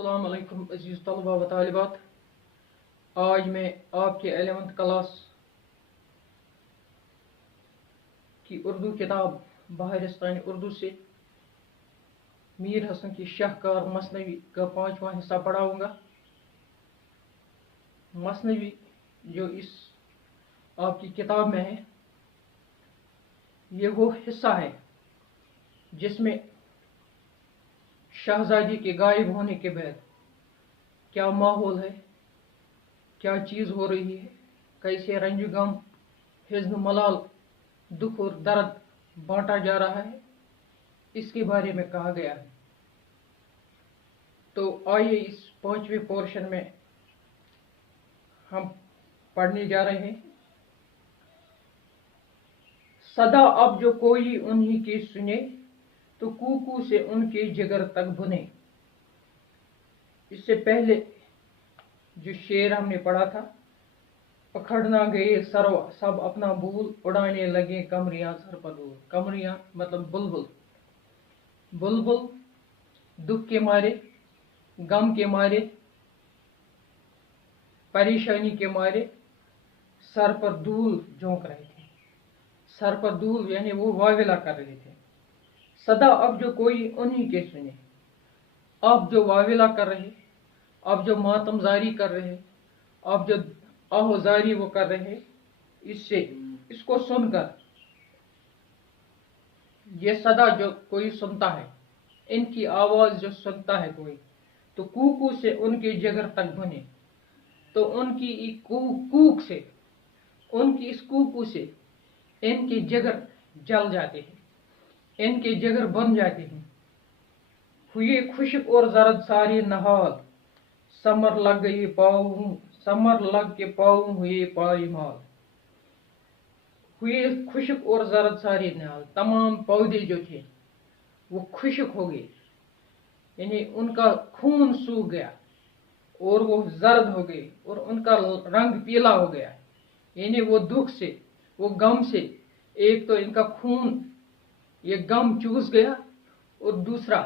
अस्सलाम वालेकुम अजीज़ तलबा व तालिबात। आज मैं आपके 11th क्लास की उर्दू किताब बहारिस्तान उर्दू से मीर हसन की शाहकार मसनवी का 5वां हिस्सा पढ़ाऊँगा। मसनवी जो इस आपकी किताब में है, ये वो हिस्सा है जिसमें शहजादी के गायब होने के बाद क्या माहौल है, क्या चीज़ हो रही है, कैसे रंज गम, हिज़्न मलाल, दुख और दर्द बांटा जा रहा है, इसके बारे में कहा गया है। तो आइए इस 5वें पोर्शन में हम पढ़ने जा रहे हैं। सदा अब जो कोई उन्हीं की सुने, तो कूकू से उनके जिगर तक बुने। इससे पहले जो शेर हमने पढ़ा था, पकड़ना गए सरवा सब अपना भूल, उड़ाने लगे कमरियां सर पर दूर। कमरियां मतलब बुलबुल। बुलबुल दुख के मारे, गम के मारे, परेशानी के मारे सर पर धूल झोंक रहे थे। सर पर धूल यानी वो वाविला कर रहे थे। सदा अब जो कोई उन्हीं के सुने, अब जो वाविला कर रहे, अब जो मातमजारी कर रहे, अब जो आहोजारी वो कर रहे, इसको सुनकर ये सदा जो कोई सुनता है, इनकी आवाज जो सुनता है कोई, तो कूकू से उनके जिगर तक बुने। तो उनकी कूक से, उनकी इस कूकू से इनके जिगर जल जाते हैं, इनके जिगर बन जाते हैं। हुए खुशक और जरद सारे नहाल, समर लग गई पाऊं, समर लग के पाऊं हुए पाईमाल। हुए खुशक और जरद सारे नहाल, तमाम पौधे जो थे वो खुशक हो गए, यानी उनका खून सूख गया और वो जर्द हो गए और उनका रंग पीला हो गया। यानी वो दुख से, वो गम से, एक तो इनका खून, ये गम चूस गया, और दूसरा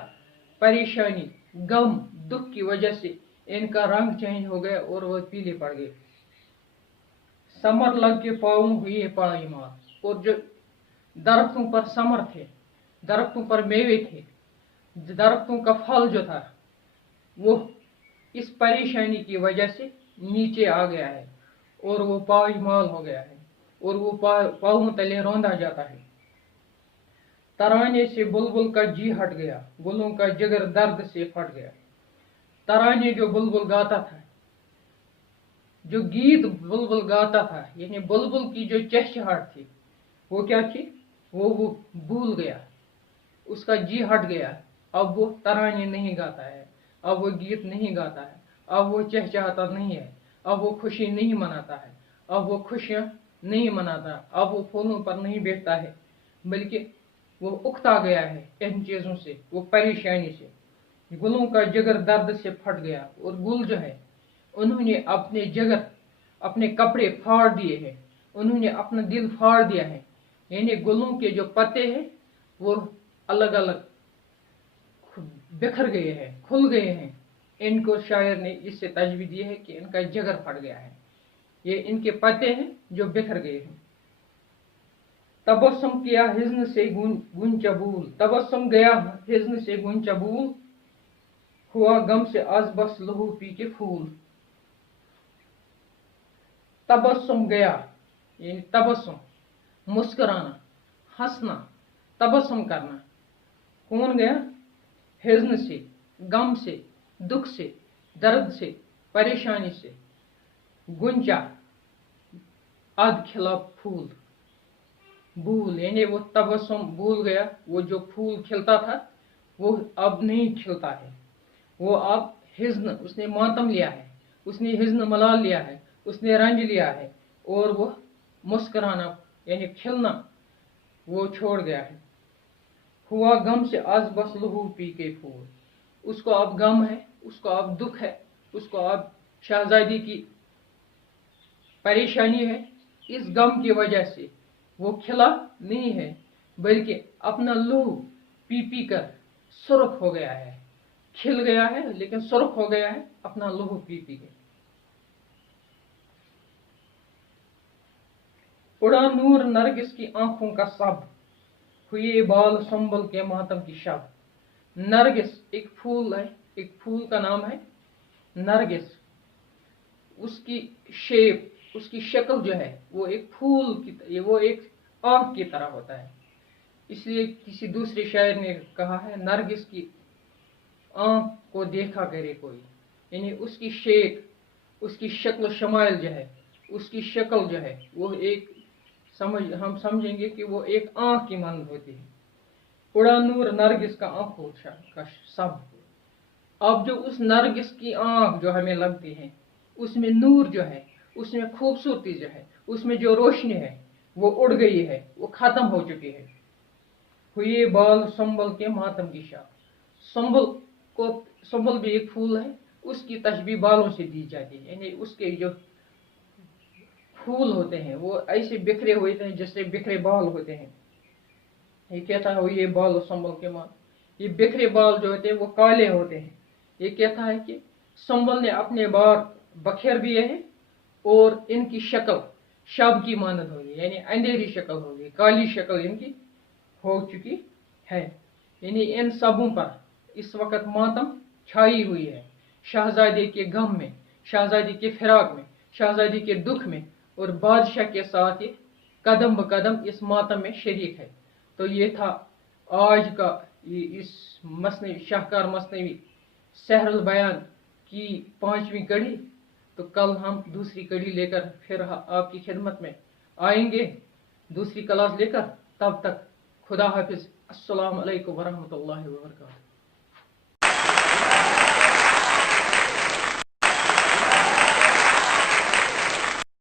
परेशानी, गम, दुख की वजह से इनका रंग चेंज हो गया और वो पीले पड़ गए। समर लग के पाऊं हुए पाईमाल। और जो दरख्तों पर समर थे, दरख्तों पर मेवे थे, दरख्तों का फल जो था, वो इस परेशानी की वजह से नीचे आ गया है और वो पाईमाल हो गया है और वो पाँव तले रौंदा जाता है। तराने से बुलबुल का जी हट गया, गुलों का जिगर दर्द से फट गया। तराने जो बुलबुल गाता था, जो गीत बुलबुल गाता था, यानी बुलबुल की जो चहचहाट थी, वो क्या थी, वो भूल गया, उसका जी हट गया। अब वो तराने नहीं गाता है, अब वो गीत नहीं गाता है, अब वो चहचहाता नहीं है, अब वो खुशी नहीं मनाता है, अब वो खुशियां नहीं मनाता, अब वो फूलों पर नहीं बैठता है, बल्कि वो उकता गया है इन चीजों से, वो परेशानी से। गुलों का जिगर दर्द से फट गया, और गुल जो है उन्होंने अपने जिगर, अपने कपड़े फाड़ दिए हैं, उन्होंने अपना दिल फाड़ दिया है। यानी गुलों के जो पत्ते हैं वो अलग अलग बिखर गए हैं, खुल गए हैं। इनको शायर ने इससे तजवीज़ दी है कि इनका जिगर फट गया है, ये इनके पत्ते हैं जो बिखर गए हैं। तबस्सुम किया हिज़्न से गुन चबूल, तबस्सुम गया हिज़्न से गुन चबूल, हुआ गम से आज बस लहू पी के फूल। तबस्सुम गया यानी तबस्सुम, मुस्कुराना, हंसना, तबस्सुम करना। कौन गया? हिज़्न से, गम से, दुख से, दर्द से, परेशानी से। गुंजा अध खिला फूल, भूल यानी वो तबस्सुम भूल गया, वो जो फूल खिलता था वो अब नहीं खिलता है, वो अब हिज़्न, उसने मातम लिया है, उसने हिज़्न मलाल लिया है, उसने रंज लिया है, और वो मुस्कुराना यानी खिलना वो छोड़ गया है। हुआ गम से आज बस लहू पी के फूल, उसको अब गम है, उसको अब दुख है, उसको अब शहजादी की परेशानी है। इस गम की वजह से वो खिला नहीं है, बल्कि अपना लहू पी पी कर सुर्ख हो गया है, खिल गया है लेकिन सुर्ख हो गया है अपना लहू पी पी के। उड़ा नूर नरगिस की आंखों का सब, हुए बाल संबल के मातम की शब। नरगिस एक फूल है, एक फूल का नाम है नरगिस। उसकी शेप, उसकी शक्ल जो है वो एक फूल की, वो एक आंख की तरह होता है। इसलिए किसी दूसरे शायर ने कहा है नरगिस की आंख को देखा करे कोई, यानी उसकी शेप, उसकी शक्ल शमाइल जो है, उसकी शक्ल जो है वो एक हम समझेंगे कि वो एक आंख की मानद होती है। उड़ा नूर नरगिस का आंखों का सब। अब जो उस नरगिस की आंख जो हमें लगती है, उसमें नूर जो है, उसमें खूबसूरती जो है, उसमें जो रोशनी है वो उड़ गई है, वो खत्म हो चुकी है। हुए बाल संबल के मातम की शाख। संबल को, संबल भी एक फूल है, उसकी तशबीह बालों से दी जाती है, यानी उसके जो फूल होते हैं वो ऐसे बिखरे हुए हैं जैसे बिखरे बाल होते हैं। ये कहता है ये बाल संबल के मात, ये बिखरे बाल जो होते हैं वो काले होते हैं। ये कहता है कि संबल ने अपने बाल बखेर दिए हैं और इनकी शक्ल शब की मानद होगी, यानी अंधेरी शक्ल होगी, काली शक्ल इनकी हो चुकी है। यानी इन सबों पर इस वक्त मातम छाई हुई है, शहजादे के गम में, शहजादी के फिराक में, शहजादी के दुख में, और बादशाह के साथ ये कदम ब कदम इस मातम में शरीक है। तो ये था आज का इस मसनवी, शाहकार मसनवी सहरुल बयान की 5वीं कड़ी। तो कल हम दूसरी कड़ी लेकर फिर आपकी खिदमत में आएंगे, दूसरी क्लास लेकर। तब तक खुदा हाफिज। अस्सलाम वालेकुम वरहमतुल्लाहि वबरकातुहू।